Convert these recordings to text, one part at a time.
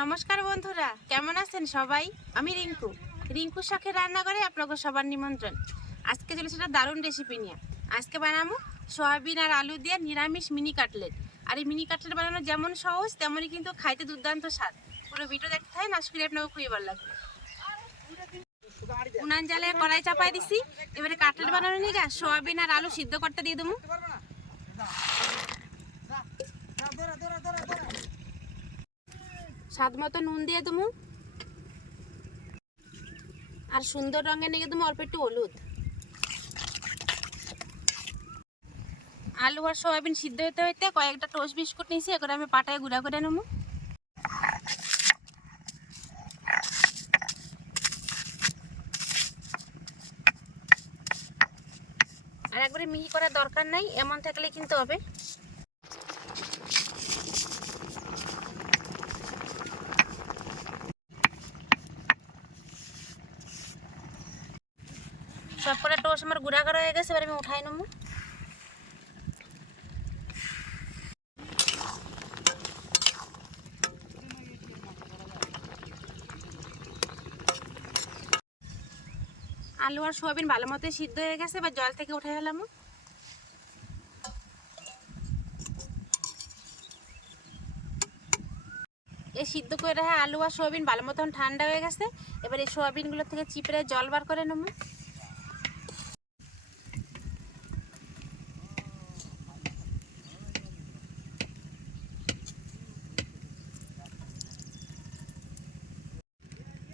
নমস্কার বন্ধুরা, কেমন আছেন সবাই? আমি রিঙ্কু। রিঙ্কু শাকের রান্নাঘরে আপনাকে সবার নিমন্ত্রণ। আজকে চলে সেটা দারুণ রেসিপি নিয়ে। আজকে বানাবো সয়াবিন আর আলু দিয়ে নিরামিষ মিনি কাটলেট আর এই মিনি কাটলেট বানানো যেমন সহজ, তেমনই কিন্তু খাইতে দুর্দান্ত স্বাদ। পুরো ভিডিও দেখতে হয় না শুনে আপনাকে খুবই ভালো লাগবে। উনান জালে কড়াই চাপাই দিছি। এবারে কাটলেট বানানো নিয়ে গা সয়াবিন আর আলু সিদ্ধ করতে দিয়ে দেবো। স্বাদ মতো নুন দিয়ে দেবো। আর সুন্দর রঙের নিয়ে দেবো অল্প একটু হলুদ। আলু আর সয়াবিন সিদ্ধ হতে হইতে কয়েকটা টোস্ট বিস্কুট নিয়েছি, এগুলো আমি পাটায় গুঁড়া করে নেব। আর একবারে মিহি করার দরকার নাই, এমন থাকলে কিন্তু হবে। সব করে টোস্ট আমার গুঁড়া করা হয়ে গেছে এবার আমি উঠাই নেব আলু আর সোয়াবিন ভালো মতো সিদ্ধ হয়ে গেছে এবার জল থেকে উঠে গেলাম এই সিদ্ধ করে রাখা আলু আর সোয়াবিন ভালো মতন ঠান্ডা হয়ে গেছে এবার এই সোয়াবিনগুলো থেকে চিপড়ে জল বার করে নেব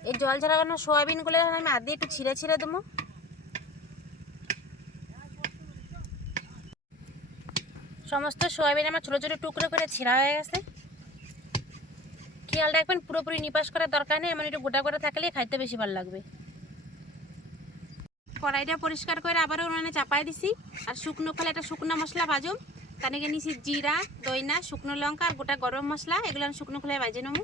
এই জল ঝরানো সোয়াবিনগুলো আমি আদি একটু ছিঁড়ে ছিঁড়ে দেবো? সমস্ত সোয়াবিন আমার ছোটো ছোটো টুকরো করে ছিঁড়া হয়ে গেছে। খেয়াল রাখবেন, পুরোপুরি নিপাস করার দরকার নেই, এমন একটু গোটা করে থাকলেই খাইতে বেশি ভালো লাগবে। কড়াইটা পরিষ্কার করে আবারও উনানে চাপাই দিছি। আর শুকনো খালে একটা শুকনো মশলা ভাজুম। তার নিছি জিরা, দইনা, শুকনো লঙ্কা আর গোটা গরম মশলা। এগুলো শুকনো খোলায় ভাজে নেব।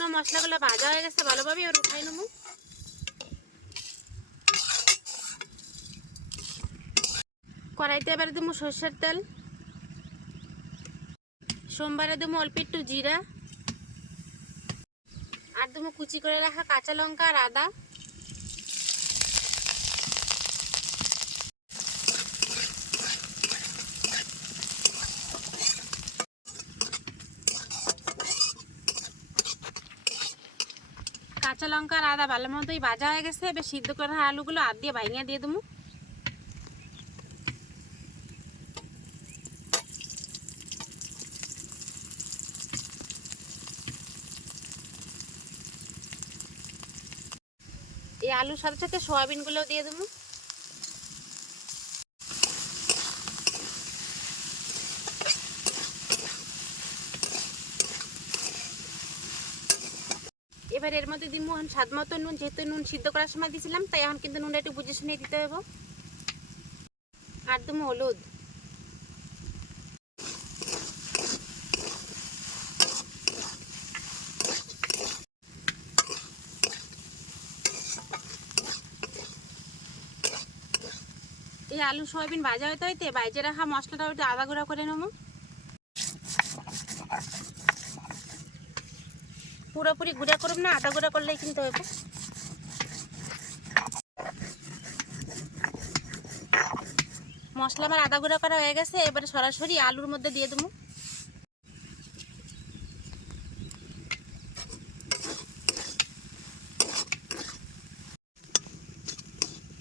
শুকনো মশলাগুলো ভাজা হয়ে গেছে ভালোভাবে এবার উঠাই নেব। কড়াইতে এবার দেবো সর্ষের তেল। সোমবারে দেবো অল্প একটু জিরা। আর দেবো কুচি করে রাখা কাঁচা লঙ্কা আর আদা। কাঁচা লঙ্কা আর আদা ভালো মতোই ভাজা হয়ে গেছে। এবার সিদ্ধ করে আলুগুলো আদ দিয়ে ভাঙিয়ে দিয়ে দেবো। এই আলুর সাথে সাথে সোয়াবিনগুলোও দিয়ে দেবো। এবার এর মধ্যে দিব এখন স্বাদ মতো নুন, যেহেতু নুন সিদ্ধ করার সময় দিয়েছিলাম, তাই এখন কিন্তু নুনটা একটু বুঝে শুনে দিতে হবে। আর দেবো হলুদ। এই আলু, সয়াবিন ভাজা হইতে হইতে বাইজে রাখা মশলাটা ওইটা আদা গুঁড়া করে নেব। পুরোপুরি গুঁড়া করব না আদা গুঁড়া করলেই কিন্তু হবে। মশলা আমার আদা গুঁড়া করা হয়ে গেছে, এবারে সরাসরি আলুর মধ্যে দিয়ে দেবো।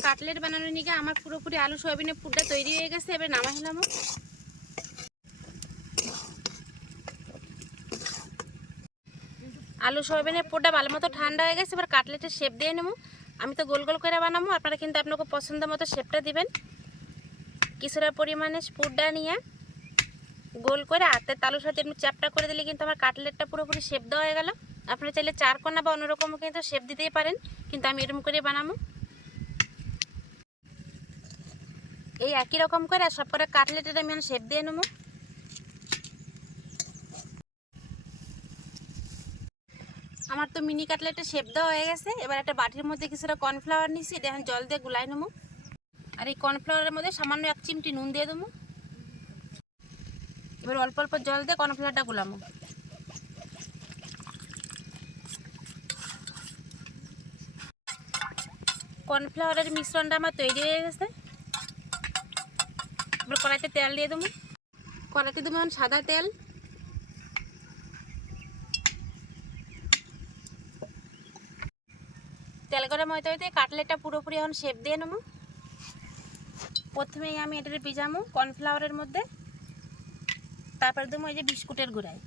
কাটলেট বানানোর নিকে আমার পুরোপুরি আলু, সয়াবিনের পুরটা তৈরি হয়ে গেছে, এবার নামা হেলাম আলু সয়াবিনের পুরটা ভালো মতো ঠান্ডা হয়ে গেছে, এবার কাটলেটের শেপ দিয়ে নেব। আমি তো গোল গোল করে বানাবো, আপনারা কিন্তু আপনাকে পছন্দ মতো শেপটা দিবেন। কিছুটা পরিমাণে পুরটা নিয়ে গোল করে হাতের তালুর সাথে একটু চ্যাপটা করে দিলে কিন্তু আমার কাটলেটটা পুরোপুরি শেপ দেওয়া হয়ে গেল। আপনারা চাইলে চার কোনা বা অন্যরকমও কিন্তু শেপ দিতেই পারেন, কিন্তু আমি এরকম করে বানাবো। এই একই রকম করে সব করে কাটলেটের আমি শেপ দিয়ে নেব। আমার তো মিনি কাটলেটের শেপ দেওয়া হয়ে গেছে। এবার একটা বাটির মধ্যে কিছুটা কর্নফ্লাওয়ার নিছি এটা এখন জল দিয়ে গুলাই নেব। আর এই কর্নফ্লাওয়ারের মধ্যে সামান্য এক চিমটি নুন দিয়ে দেবো। এবার অল্প অল্প জল দিয়ে কর্নফ্লাওয়ারটা গুলামো কর্নফ্লাওয়ারের মিশ্রণটা আমার তৈরি হয়ে গেছে। এবার কড়াইতে তেল দিয়ে দেবো। কড়াইতে দেবো সাদা তেল। তেল গরম হইতে হইতে কাটলেটটা পুরোপুরি এখন শেপ দিয়ে নেব। প্রথমেই আমি এটার ভিজামো কর্নফ্লাওয়ারের মধ্যে। তারপর দেবো এই যে বিস্কুটের গুঁড়ায়।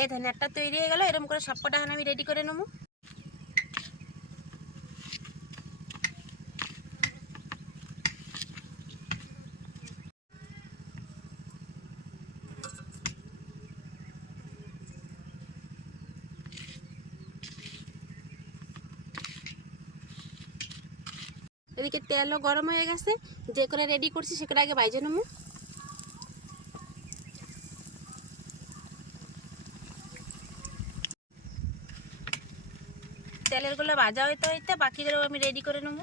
এই ধনিয়াটা তৈরি হয়ে গেল, এরকম করে সবকটা আমি রেডি করে নেব। এদিকে তেলও গরম হয়ে গেছে, যে করে রেডি করছি সেটা আগে বাইজে নেব। তেলেরগুলো ভাজা হইতে হইতে বাকিগুলো আমি রেডি করে নেব।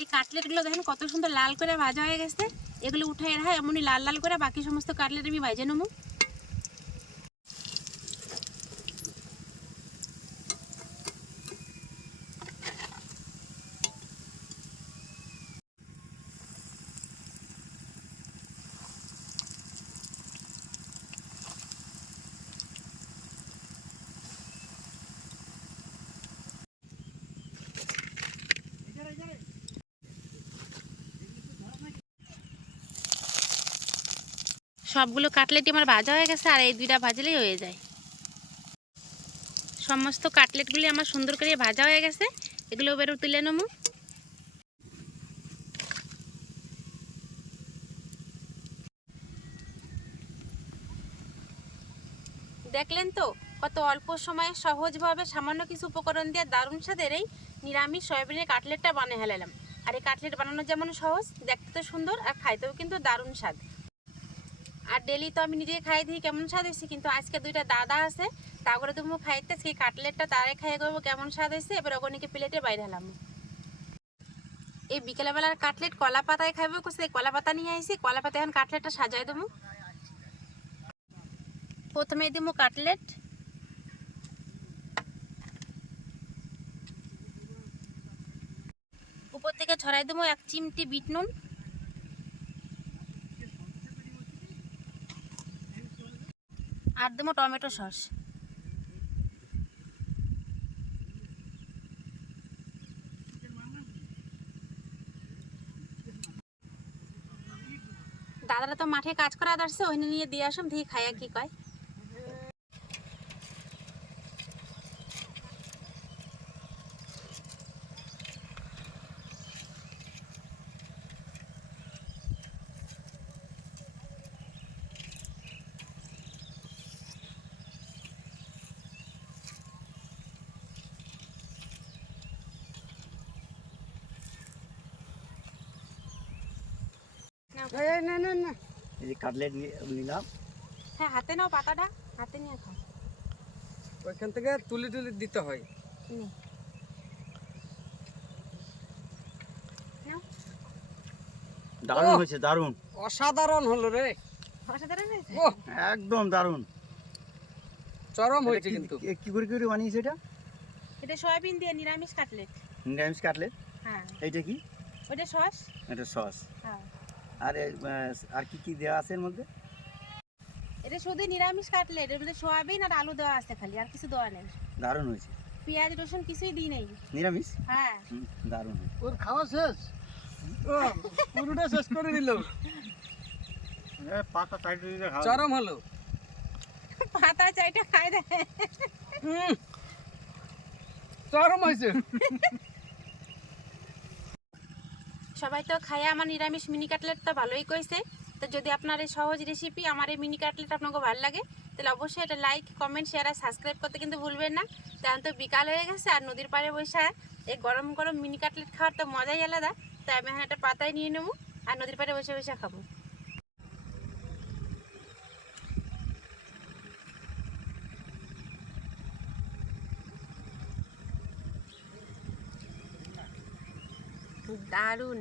এই কাটলেটগুলো দেখেন কত সুন্দর লাল করে ভাজা হয়ে গেছে। এগুলো উঠাই রাখা এমনই লাল লাল করে বাকি সমস্ত কাটলেট আমি ভাজে নেব। সবগুলো কাটলেটই আমার ভাজা হয়ে গেছে আর এই দুইটা ভাজলেই হয়ে যায়। সমস্ত কাটলেটগুলি আমার সুন্দর করে ভাজা হয়ে গেছে। এগুলো বেরো তুলে নেব। দেখলেন তো, কত অল্প সময়ে সহজভাবে সামান্য কিছু উপকরণ দিয়ে দারুণ স্বাদের এই নিরামিষ সয়াবিনের কাটলেটটা বানিয়ে হেলালাম আর এই কাটলেট বানানো যেমন সহজ, দেখতে তো সুন্দর আর খাইতেও কিন্তু দারুণ স্বাদ। আর ডেলি তো আমি নিজে খাই দিই কেমন স্বাদ হয়েছে, কিন্তু আজকে দুইটা দাদা আছে তারপরে তুমি খাইতে সেই কাটলেটটা তারে খাইয়ে করব কেমন স্বাদ হয়েছে, এবার ওখানে প্লেটে বাইরে হলাম এই বিকেলবেলার কাটলেট কলা পাতায় খাইবো সেই কলা পাতা নিয়ে আইসি কলা পাতায় এখন কাটলেটটা সাজাই দেবো। প্রথমে দেবো কাটলেট। উপর থেকে ছড়াই দেবো এক চিমটি বিট নুন। আর দেবো টমেটো সস। দাদারা তো মাঠে কাজ করা দর্শে ওইখানে নিয়ে দিয়ে আসুন, দিয়ে খাইয়া কি কয়। না না না। এই যে কাটলেট নিলাম। হ্যাঁ হাতে নাও পাতাটা হাতে নিয়ে খাও। ওইখান থেকে তুলে তুলে দিতে হয়। দারুণ হয়েছে দারুণ। অসাধারণ হলো রে। অসাধারণ হয়েছে? ও একদম দারুণ। চরম এটা হয়েছে কিন্তু। এ কি করে করে বানিয়েছে এটা? এটা সয়াবিন দিয়ে নিরামিষ কাটলেট। নিরামিষ কাটলেট? হ্যাঁ। এইটা কি? ওটা সস? এটা সস। হ্যাঁ। আর আর কি কি দেওয়া আছে এর মধ্যে? এটা শুধু নিরামিষ কাটলেট এর মধ্যে সয়াবিন আর আলু দেওয়া আছে খালি আর কিছু দেওয়া নেই। দারুণ হয়েছে। পেঁয়াজ রসুন কিছুই দিই নেই। নিরামিষ? হ্যাঁ। দারুণ ওর খাওয়া শেষ? ও পুরোটা শেষ করে দিল। পাতা সাইড চরম হলো। পাতা চাইটা খাই দেয় হুম, চরম হয়েছে। সবাই তো খায় আমার নিরামিষ মিনি কাটলেট তো ভালোই কইছে। তো যদি আপনার এই সহজ রেসিপি আমার এই মিনি কাটলেট আপনাকে ভালো লাগে, তাহলে অবশ্যই এটা লাইক কমেন্ট শেয়ার আর সাবস্ক্রাইব করতে কিন্তু ভুলবেন না। তেমন তো বিকাল হয়ে গেছে আর নদীর পাড়ে বসে এই গরম গরম মিনি কাটলেট খাওয়ার তো মজাই আলাদা। তাই আমি এখানে একটা পাতায় নিয়ে নেব আর নদীর পাড়ে বসে বসে খাব। দারুণ।